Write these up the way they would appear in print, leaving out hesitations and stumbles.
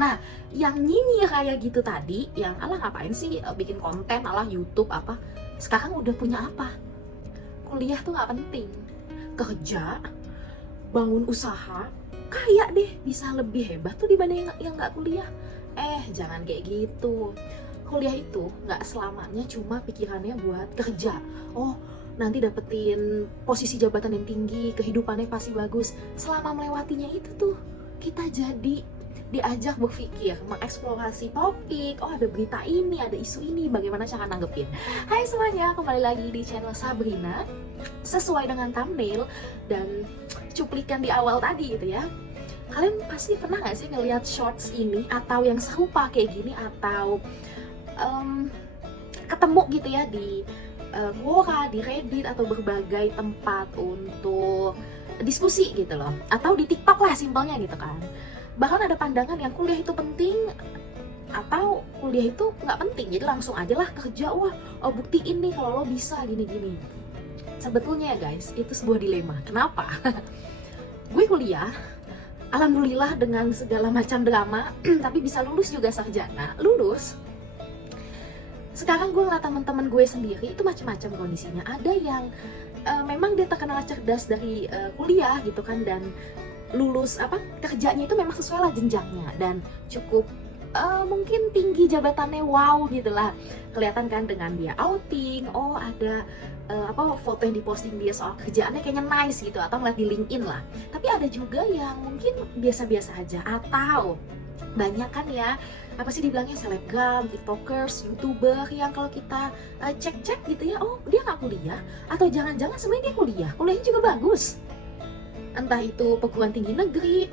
Nah, yang nyinyir kayak gitu tadi, yang alah ngapain sih bikin konten alah YouTube apa, sekarang udah punya apa? Kuliah tuh nggak penting, kerja, bangun usaha, kaya deh, bisa lebih hebat tuh dibanding yang nggak kuliah. Jangan kayak gitu. Kuliah itu nggak selamanya cuma pikirannya buat kerja. Oh, nanti dapetin posisi jabatan yang tinggi, kehidupannya pasti bagus. Selama melewatinya itu tuh kita jadi diajak berpikir, mengeksplorasi topik. Oh, ada berita ini, ada isu ini, bagaimana cara nanggepin. Hai semuanya, kembali lagi di channel Sabrina. Sesuai dengan thumbnail dan cuplikan di awal tadi gitu ya, kalian pasti pernah gak sih ngeliat shorts ini atau yang serupa kayak gini, atau ketemu gitu ya di Quora, di Reddit, atau berbagai tempat untuk diskusi gitu loh, atau di TikTok lah simpelnya gitu kan. Bahkan ada pandangan yang kuliah itu penting atau kuliah itu nggak penting, jadi langsung aja lah kerja, wah buktiin nih kalau lo bisa gini-gini. Sebetulnya ya guys, itu sebuah dilema. Kenapa? Gue kuliah, alhamdulillah dengan segala macam drama, tapi bisa lulus juga sarjana, lulus. Sekarang gue ngeliat teman-teman gue sendiri itu macam-macam kondisinya. Ada yang memang dia terkenal cerdas dari kuliah gitu kan, dan lulus kerjanya itu memang sesuai lah jenjangnya dan cukup mungkin tinggi jabatannya, wow gitu lah. Kelihatan kan dengan dia outing, oh ada foto yang diposting dia soal kerjaannya kayaknya nice gitu, atau ngeliat di LinkedIn lah. Tapi ada juga yang mungkin biasa-biasa aja, atau banyak kan ya, apa sih dibilangnya, selebgram, tiktokers, youtuber, yang kalau kita cek-cek gitu ya, oh dia nggak kuliah, atau jangan-jangan sebenarnya dia kuliahnya juga bagus, entah itu perguruan tinggi negeri,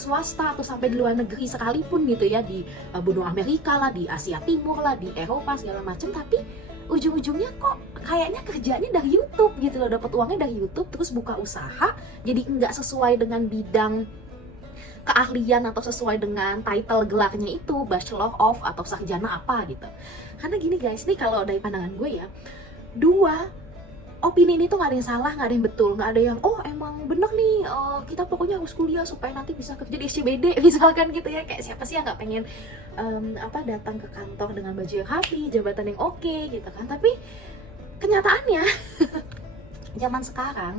swasta, atau sampai di luar negeri sekalipun gitu ya, di benua Amerika lah, di Asia Timur lah, di Eropa segala macam. Tapi ujung-ujungnya kok kayaknya kerjanya dari YouTube gitu loh, dapat uangnya dari YouTube, terus buka usaha, jadi nggak sesuai dengan bidang keahlian atau sesuai dengan title gelarnya itu, Bachelor of atau sarjana apa gitu. Karena gini guys, nih kalau dari pandangan gue ya, dua opini ini tuh nggak ada yang salah, nggak ada yang betul, nggak ada yang oh emang bener nih kita pokoknya harus kuliah supaya nanti bisa kerja di SCBD misalkan gitu ya. Kayak siapa sih yang nggak pengen datang ke kantor dengan baju yang rapi, jabatan yang oke gitu kan. Tapi kenyataannya zaman sekarang,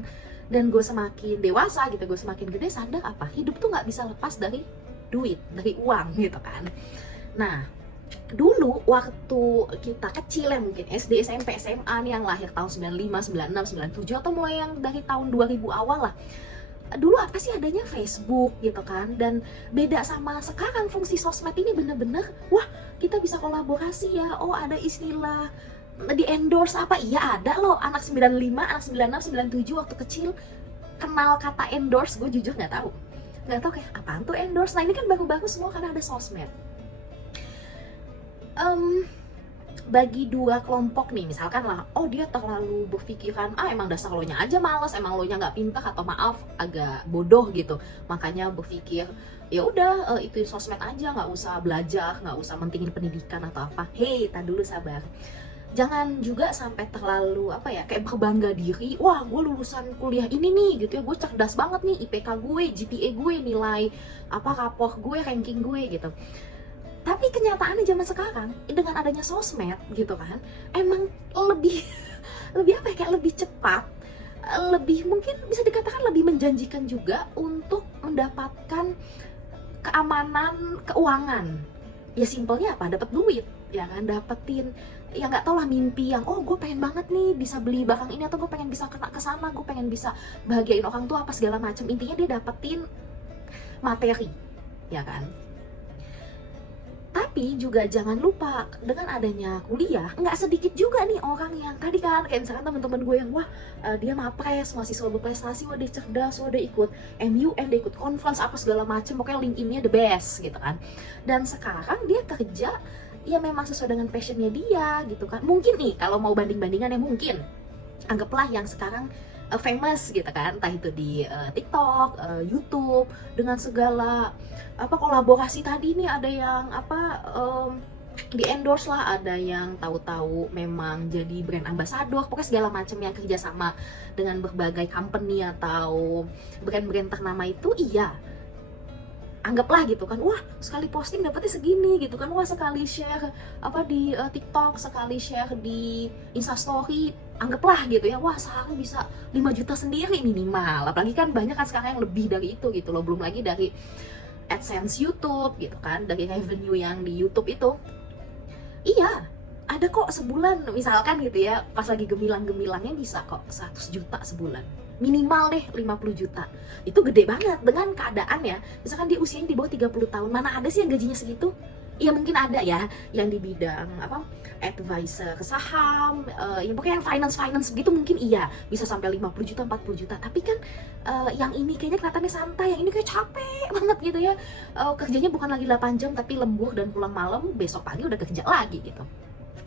dan gue semakin dewasa gitu, gue semakin gede, sadar hidup tuh nggak bisa lepas dari duit, dari uang gitu kan. Nah, dulu waktu kita kecil ya, mungkin SD, SMP, SMA nih, yang lahir tahun 95, 96, 97, atau mulai yang dari tahun 2000 awal lah, dulu apa sih adanya Facebook gitu kan. Dan beda sama sekarang, fungsi sosmed ini bener-bener, wah kita bisa kolaborasi ya, oh ada istilah di endorse apa, iya ada loh. Anak 95, anak 96, 97 waktu kecil kenal kata endorse, gue jujur nggak tahu kayak apaan tuh endorse. Nah ini kan baru-baru semua karena ada sosmed. Bagi dua kelompok nih, misalkan lah, oh dia terlalu berpikiran emang dasar lo nya aja males, emang lo nya nggak pintar, atau maaf agak bodoh gitu, makanya berpikir ya udah itu sosmed aja, nggak usah belajar, nggak usah mentingin pendidikan atau apa. Hei, tahan dulu, sabar. Jangan juga sampai terlalu kayak berbangga diri, wah gue lulusan kuliah ini nih gitu ya, gue cerdas banget nih, IPK gue, GPA gue, nilai rapor gue, ranking gue gitu. Tapi kenyataannya zaman sekarang dengan adanya sosmed gitu kan, emang lebih kayak lebih cepat, lebih mungkin bisa dikatakan lebih menjanjikan juga untuk mendapatkan keamanan keuangan. Ya simpelnya dapat duit ya kan, dapetin ya nggak tau lah, mimpi yang oh gue pengen banget nih bisa beli barang ini, atau gue pengen bisa kena kesana, gue pengen bisa bahagiain orang tua apa segala macam. Intinya dia dapetin materi ya kan. Tapi juga jangan lupa, dengan adanya kuliah, nggak sedikit juga nih orang yang tadi kan, kayak misalkan teman-teman gue yang wah dia mapres, mahasiswa berprestasi, wah dia cerdas, wah dia ikut MUN, dia ikut conference apa segala macem, pokoknya LinkedIn-nya the best gitu kan. Dan sekarang dia kerja ya memang sesuai dengan passionnya dia gitu kan. Mungkin nih kalau mau banding-bandingan ya, mungkin anggaplah yang sekarang famous gitu kan, entah itu di TikTok, YouTube, dengan segala kolaborasi tadi nih, ada yang di endorse lah, ada yang tahu-tahu memang jadi brand ambassador, pokoknya segala macam yang kerjasama dengan berbagai company atau brand-brand ternama itu. Iya, anggaplah gitu kan, wah sekali posting dapetnya segini gitu kan, wah sekali share apa di TikTok, sekali share di Instastory, anggaplah gitu ya, wah sehari bisa 5 juta sendiri minimal. Apalagi kan banyak kan sekarang yang lebih dari itu gitu loh, belum lagi dari AdSense YouTube gitu kan, dari revenue yang di YouTube itu. Iya, ada kok sebulan misalkan gitu ya, pas lagi gemilang-gemilangnya bisa kok 100 juta sebulan, minimal deh 50 juta. Itu gede banget dengan keadaan ya, misalkan dia usianya di bawah 30 tahun, mana ada sih yang gajinya segitu? Ya mungkin ada ya, yang di bidang apa, advisor ke saham, yang pokoknya yang finance gitu mungkin iya, bisa sampai 50 juta, 40 juta. Tapi kan yang ini kayaknya kelihatannya santai, yang ini kayak capek banget gitu ya. Kerjanya bukan lagi 8 jam tapi lembur dan pulang malam, besok pagi udah kerja lagi gitu.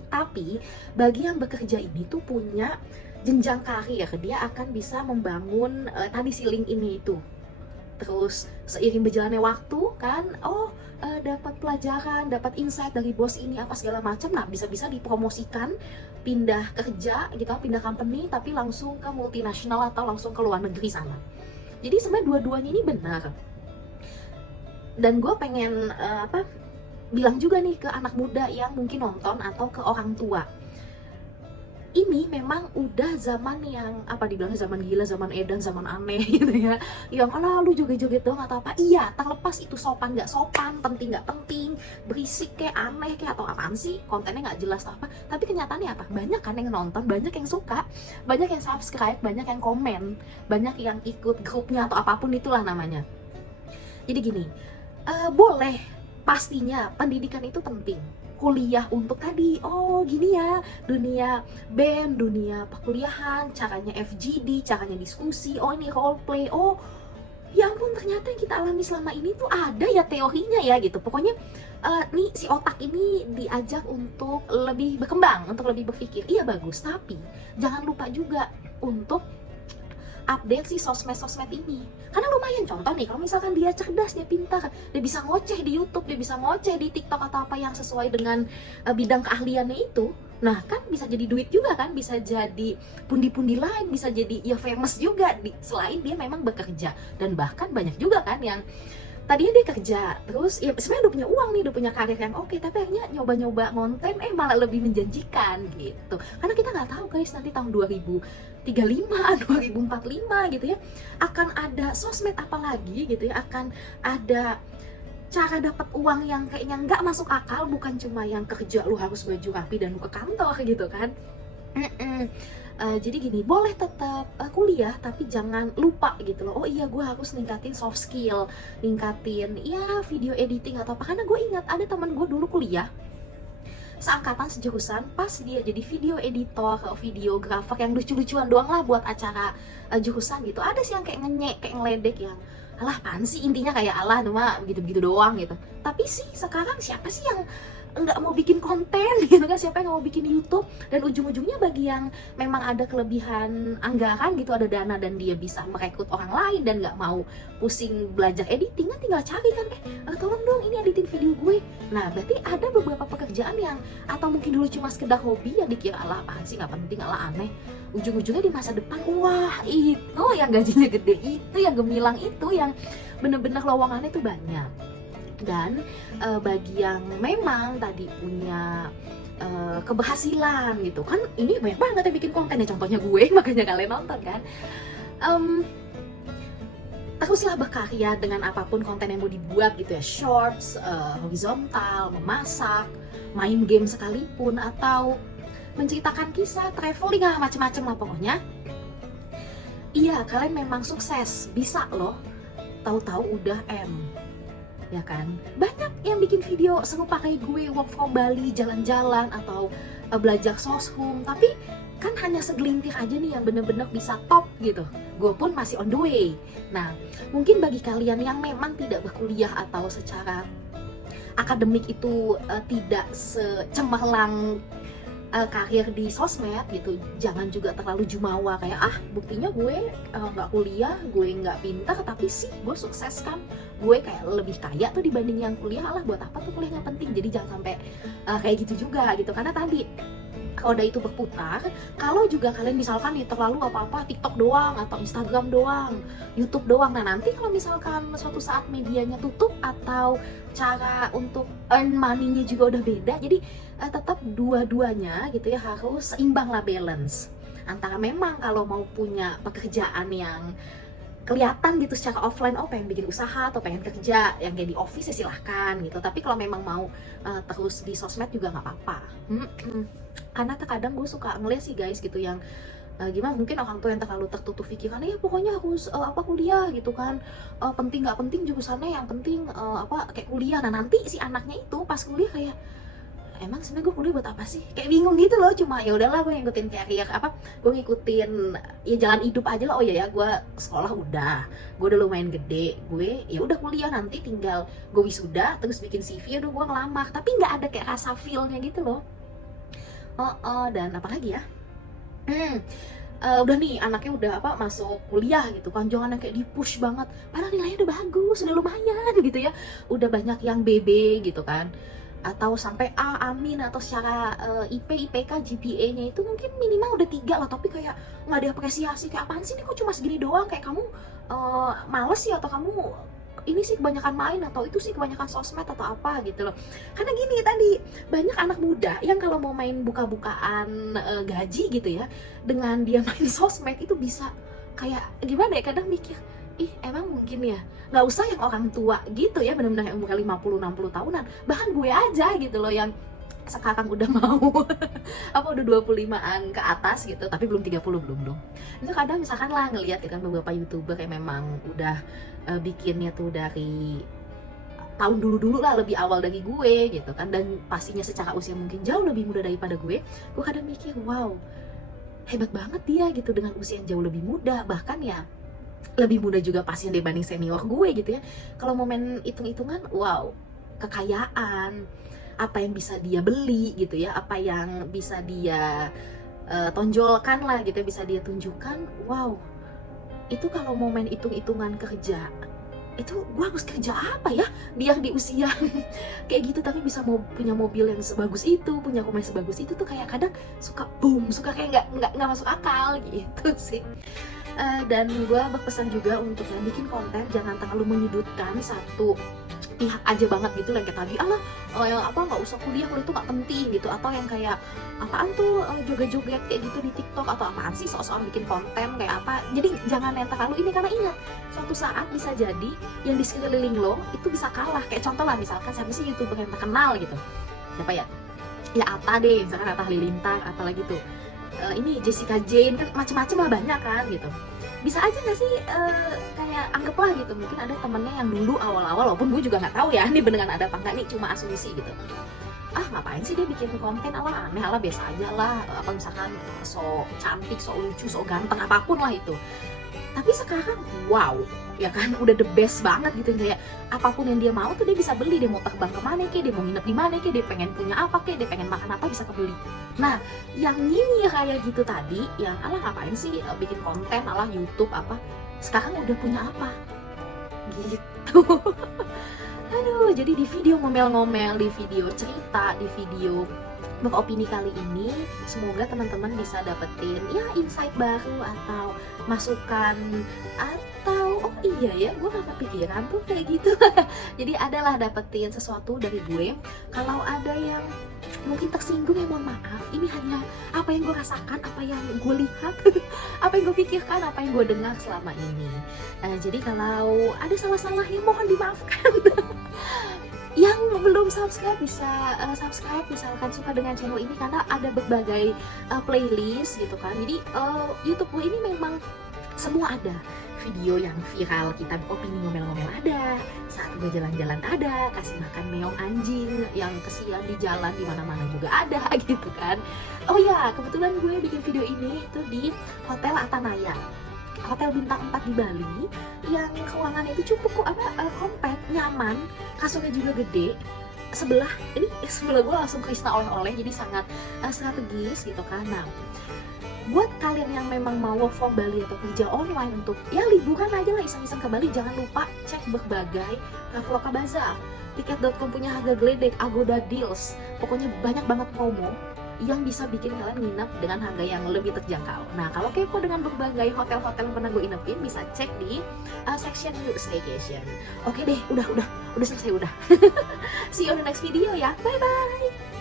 Tapi bagi yang bekerja ini tuh punya jenjang karir, dia akan bisa membangun tadi si link ini itu. Terus seiring berjalannya waktu kan, dapat pelajaran, dapat insight dari bos ini apa segala macam, nah bisa-bisa dipromosikan, pindah kerja gitu, pindah company, tapi langsung ke multinasional atau langsung ke luar negeri sana. Jadi sebenarnya dua-duanya ini benar. Dan gue pengen bilang juga nih ke anak muda yang mungkin nonton atau ke orang tua, ini memang udah zaman yang apa dibilang zaman gila, zaman edan, zaman aneh gitu ya, yang kalau lu joget-joget dong atau apa. Iya, terlepas itu sopan nggak sopan, penting nggak penting, berisik kayak aneh kayak atau apaan sih, kontennya nggak jelas atau apa, tapi kenyataannya apa, banyak kan yang nonton, banyak yang suka, banyak yang subscribe, banyak yang komen, banyak yang ikut grupnya atau apapun itulah namanya. Jadi gini, boleh, pastinya pendidikan itu penting, kuliah untuk tadi, gini ya, dunia BEM, dunia perkuliahan, caranya FGD, caranya diskusi, ini role play, ya ampun ternyata yang kita alami selama ini tuh ada ya teorinya ya gitu. Pokoknya nih si otak ini diajak untuk lebih berkembang, untuk lebih berpikir, iya bagus, tapi jangan lupa juga untuk update si sosmed ini, karena lumayan. Contoh nih, kalau misalkan dia cerdas, dia pintar, dia bisa ngoceh di YouTube, dia bisa ngoceh di TikTok atau apa yang sesuai dengan bidang keahliannya itu, nah kan bisa jadi duit juga kan, bisa jadi pundi-pundi lain, bisa jadi ya famous juga selain dia memang bekerja. Dan bahkan banyak juga kan yang tadinya dia kerja, terus ya sebenarnya udah punya uang nih, udah punya karir yang oke, tapi akhirnya nyoba-nyoba konten malah lebih menjanjikan gitu. Karena kita nggak tahu guys, nanti tahun 2035, 2045 gitu ya, akan ada sosmed apa lagi gitu ya, akan ada cara dapat uang yang kayaknya nggak masuk akal, bukan cuma yang kerja lu harus baju rapi dan lu ke kantor gitu kan. Jadi gini, boleh tetap kuliah, tapi jangan lupa gitu loh, iya gue harus ningkatin soft skill, ningkatin ya video editing atau apa. Karena gue ingat ada teman gue dulu kuliah seangkatan, sejurusan, pas dia jadi video editor, videografer yang lucu-lucuan doang lah buat acara jurusan gitu. Ada sih yang kayak ngenyek, kayak ngeledek, yang alah apaan sih, intinya kayak alah cuma gitu-gitu doang gitu. Tapi sih sekarang siapa sih yang nggak mau bikin konten gitu kan, siapa yang nggak mau bikin YouTube. Dan ujung-ujungnya bagi yang memang ada kelebihan anggaran gitu, ada dana dan dia bisa merekrut orang lain dan nggak mau pusing belajar editing, kan tinggal cari kan, tolong dong ini editin video gue. Nah berarti ada beberapa pekerjaan yang, atau mungkin dulu cuma sekedar hobi yang dikira alah apaan sih, nggak penting, alah aneh, ujung-ujungnya di masa depan wah itu yang gajinya gede, itu yang gemilang, itu yang bener-bener lowongannya tuh banyak. Dan bagi yang memang tadi punya keberhasilan gitu kan, ini banyak banget yang bikin konten ya, contohnya gue, makanya kalian nonton kan. Teruslah berkarya dengan apapun konten yang mau dibuat gitu ya, shorts, horizontal, memasak, main game sekalipun, atau menceritakan kisah, traveling, macam-macam lah pokoknya. Iya, kalian memang sukses, bisa loh, tahu-tahu udah ya kan. Banyak yang bikin video serupa kayak gue, work from Bali, jalan-jalan, atau belajar soshum, tapi kan hanya segelintir aja nih yang bener-bener bisa top gitu. Gue pun masih on the way. Nah, mungkin bagi kalian yang memang tidak berkuliah atau secara akademik itu tidak secemerlang karir di sosmed gitu, jangan juga terlalu jumawa kayak buktinya gue nggak kuliah, gue nggak pintar, tapi sih gue sukses kan, gue kayak lebih kaya tuh dibanding yang kuliah, buat apa tuh kuliah, nggak penting. Jadi jangan sampai kayak gitu juga gitu, karena tadi roda itu berputar. Kalau juga kalian misalkan nih terlalu apa-apa TikTok doang atau Instagram doang, YouTube doang, nah nanti kalau misalkan suatu saat medianya tutup atau cara untuk earn money-nya juga udah beda, jadi tetap dua-duanya gitu ya harus seimbang lah, balance antara memang kalau mau punya pekerjaan yang kelihatan gitu secara offline, oh pengen bikin usaha atau pengen kerja yang kayak di office ya silahkan gitu, tapi kalau memang mau terus di sosmed juga nggak apa-apa. Karena terkadang gue suka ngeliat sih guys gitu yang gimana, mungkin orang tua yang terlalu tertutup pikirannya, ya pokoknya harus kuliah gitu kan, penting nggak penting jurusannya, yang penting kayak kuliah. Nah nanti si anaknya itu pas kuliah kayak, emang sebenarnya gue kuliah buat apa sih, kayak bingung gitu loh. Cuma ya udahlah, gue ngikutin karir gue ngikutin ya jalan hidup aja lah. Oh iya ya, gue sekolah gue udah lumayan gede, gue ya udah kuliah, nanti tinggal gue wisuda terus bikin CV udah gue ngelamar, tapi nggak ada kayak rasa feel-nya gitu loh. Dan apa lagi ya, udah nih anaknya udah masuk kuliah gitu kan, jangan yang kayak di push banget padahal nilainya udah bagus, udah lumayan gitu ya, udah banyak yang BB gitu kan, atau sampai A, amin, atau secara IP, IPK, GPA-nya itu mungkin minimal udah 3 lah, tapi kayak nggak ada apresiasi, kayak apaan sih ini kok cuma segini doang, kayak kamu males sih, atau kamu ini sih kebanyakan main, atau itu sih kebanyakan sosmed atau apa gitu loh. Karena gini tadi, banyak anak muda yang kalau mau main buka-bukaan gaji gitu ya, dengan dia main sosmed itu bisa kayak gimana ya, kadang mikir, ih emang mungkin ya, nggak usah yang orang tua gitu ya, benar-benar yang umur 50-60 tahunan, bahkan gue aja gitu loh yang sekarang udah mau udah 25-an ke atas gitu, tapi belum 30, belum dong. Itu kadang misalkan lah ngelihat kan beberapa YouTuber yang memang udah bikinnya tuh dari tahun dulu lah, lebih awal dari gue gitu kan, dan pastinya secara usia mungkin jauh lebih muda daripada gue kadang mikir, wow hebat banget dia gitu dengan usia yang jauh lebih muda, bahkan ya lebih muda juga pastinya dibanding senior gue gitu ya. Kalau momen hitung-hitungan, wow, kekayaan, apa yang bisa dia beli gitu ya, apa yang bisa dia tonjolkan lah gitu, bisa dia tunjukkan, wow, itu kalau momen hitung-hitungan kerja, itu gue harus kerja apa ya biar di usia kayak gitu tapi bisa punya mobil yang sebagus itu, punya rumah yang sebagus itu tuh kayak kadang suka kayak nggak masuk akal gitu sih. Dan gue berpesan juga untuk yang bikin konten jangan terlalu menyudutkan satu pihak aja banget gitu, yang kayak tadi yang nggak usah kuliah itu nggak penting gitu, atau yang kayak apaan tuh joget-joget kayak gitu di TikTok, atau apaan sih soal bikin konten kayak apa. Jadi jangan yang terlalu ini, karena ingat suatu saat bisa jadi yang di sekeliling lo itu bisa kalah. Kayak contoh lah, misalkan siapa sih YouTuber yang terkenal gitu, siapa ya Atta deh misalkan, Atta Halilintar, apalagi tuh ini Jessica Jane, kan macem-macem lah, banyak kan gitu. Bisa aja nggak sih kayak anggaplah gitu, mungkin ada temennya yang dulu awal-awal, walaupun gue juga nggak tahu ya ini beneran ada apa nggak nih, cuma asumsi gitu, ngapain sih dia bikin konten aneh, biasa aja lah, misalkan so cantik, so lucu, so ganteng, apapun lah itu. Tapi sekarang wow ya kan, udah the best banget gitu, kayak apapun yang dia mau tuh dia bisa beli, dia mau terbang kemana kek, dia mau nginep di mana kek, dia pengen punya apa kek, dia pengen makan apa bisa kebeli. Nah yang nyinyir kayak gitu tadi, yang ngapain sih bikin konten YouTube apa, sekarang udah punya apa gitu. Aduh, jadi di video ngomel-ngomel, di video cerita, di video beropini kali ini, semoga teman-teman bisa dapetin ya insight baru atau masukan, atau oh iya ya gue gak kepikiran tuh kayak gitu. Jadi adalah dapetin sesuatu dari gue. Kalau ada yang mungkin tersinggung ya mohon maaf, ini hanya apa yang gue rasakan, apa yang gue lihat, apa yang gue pikirkan, apa yang gue dengar selama ini. Jadi kalau ada salah-salah ya mohon dimaafkan. Yang belum subscribe bisa subscribe, misalkan suka dengan channel ini, karena ada berbagai playlist gitu kan. Jadi YouTube gue ini memang semua ada, video yang viral kita beropini ngomel-ngomel ada, saat gue jalan-jalan ada, kasih makan meong anjing yang kesian di jalan di mana-mana juga ada gitu kan. Oh ya, kebetulan gue bikin video ini itu di Hotel Atanaya, hotel bintang 4 di Bali, yang keuangannya itu cukup kompak, nyaman, kasurnya juga gede. Sebelah gue langsung Krishna oleh-oleh, jadi sangat strategis gitu kan. Nah, buat kalian yang memang mau work from Bali atau kerja online untuk ya liburan aja lah, iseng-iseng ke Bali, jangan lupa cek berbagai Traveloka Bazaar, tiket.com punya harga geledek, Agoda Deals, pokoknya banyak banget promo yang bisa bikin kalian nginep dengan harga yang lebih terjangkau. Nah, kalau kepo dengan berbagai hotel-hotel yang pernah gue inepin, bisa cek di section New Staycation. Oke deh, udah selesai udah. See you on the next video ya. Bye bye.